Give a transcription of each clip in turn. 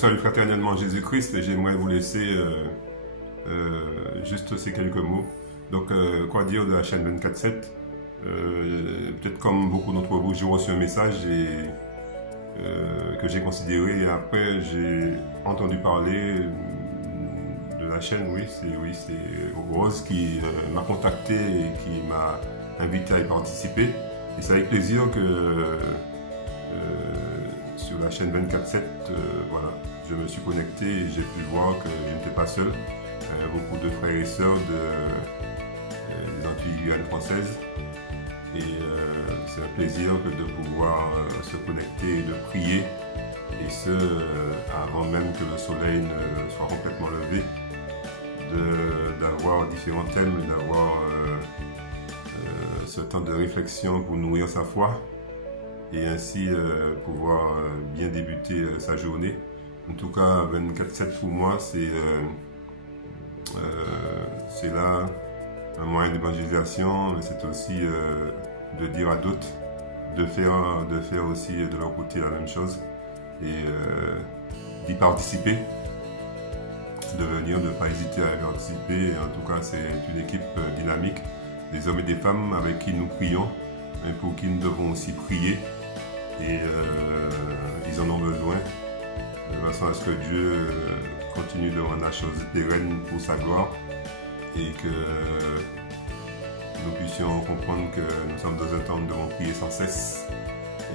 salue fraternellement Jésus-Christ et j'aimerais vous laisser juste ces quelques mots. Donc, quoi dire de la chaîne 24/7? Peut-être comme beaucoup d'entre vous, j'ai reçu un message que j'ai considéré et après j'ai entendu parler de la chaîne. Oui, c'est Rose qui m'a contacté et qui m'a invité à y participer. Et c'est avec plaisir que sur la chaîne 24/7, voilà, je me suis connecté et j'ai pu voir que je n'étais pas seul. Beaucoup de frères et sœurs des Antilles Guyane françaises. Et c'est un plaisir que de pouvoir se connecter et de prier, et ce avant même que le soleil ne soit complètement levé, d'avoir différents thèmes, d'avoir ce temps de réflexion pour nourrir sa foi et ainsi pouvoir bien débuter sa journée. En tout cas, 24/7 pour moi, c'est là un moyen d'évangélisation, mais c'est aussi de dire à d'autres de faire aussi de leur côté la même chose et d'y participer, de venir, de ne pas hésiter à y participer. Et en tout cas, c'est une équipe dynamique, des hommes et des femmes avec qui nous prions, mais pour qui nous devons aussi prier, et ils en ont besoin, de façon à ce que Dieu continue de rendre la chose pérenne pour sa gloire, et que nous puissions comprendre que nous sommes dans un temps où nous devons prier sans cesse,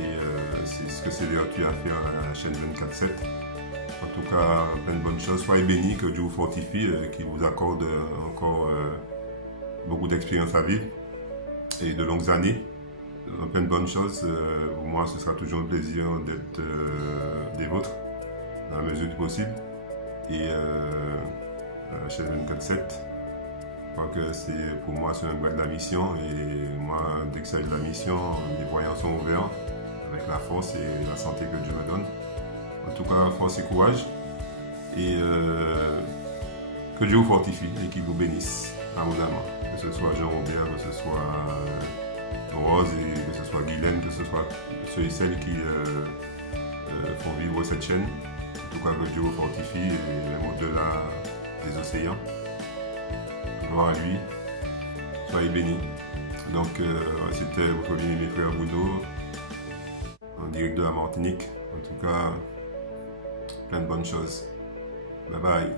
et c'est ce que c'est vertu à faire à la chaîne 24/7. En tout cas, plein de bonnes choses. Soyez bénis, que Dieu vous fortifie, qu'il vous accorde encore beaucoup d'expérience à vivre et de longues années. Plein de bonnes choses. Pour moi, ce sera toujours un plaisir d'être des vôtres, dans la mesure du possible. Et la chaîne 24/7, je crois que pour moi, c'est un bras de la mission. Et moi, dès que c'est de la mission, mes voyants sont ouverts avec la force et la santé que Dieu me donne. En tout cas, force et courage. Et que Dieu vous fortifie et qu'il vous bénisse abondamment. Que ce soit Jean-Robert, que ce soit Rose, et que ce soit Guylaine, que ce soit ceux et celles qui font vivre cette chaîne. En tout cas, que Dieu vous fortifie, et même au-delà des océans. Gloire à lui. Soyez bénis. Donc, c'était votre bien-aimé frère Bruno, en direct de la Martinique. En tout cas, plein de bonnes choses. Bye bye.